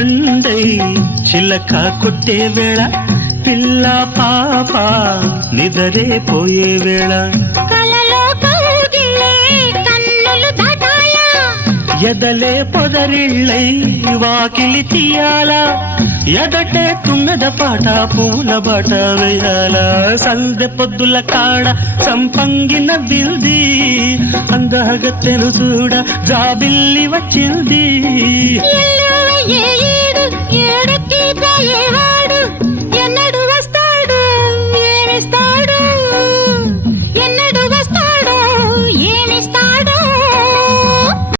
పండై చిలక కొట్టే వేళ పిల్ల పాప నిదరే పోయే వేళ కలలో కౌగిలే కన్నులు దాటాయా ఎదలే పొదరిళ్ళై వాకిలి తీయాలా ఎదటే తుమ్మెద పాట పూల బాట వేయాల సందె పొద్దుల కాడ సంపంగిన బిల్ది అందగత్తెను చూడ జాబిల్లి వచ్చింది ఏడుకి పోయేవా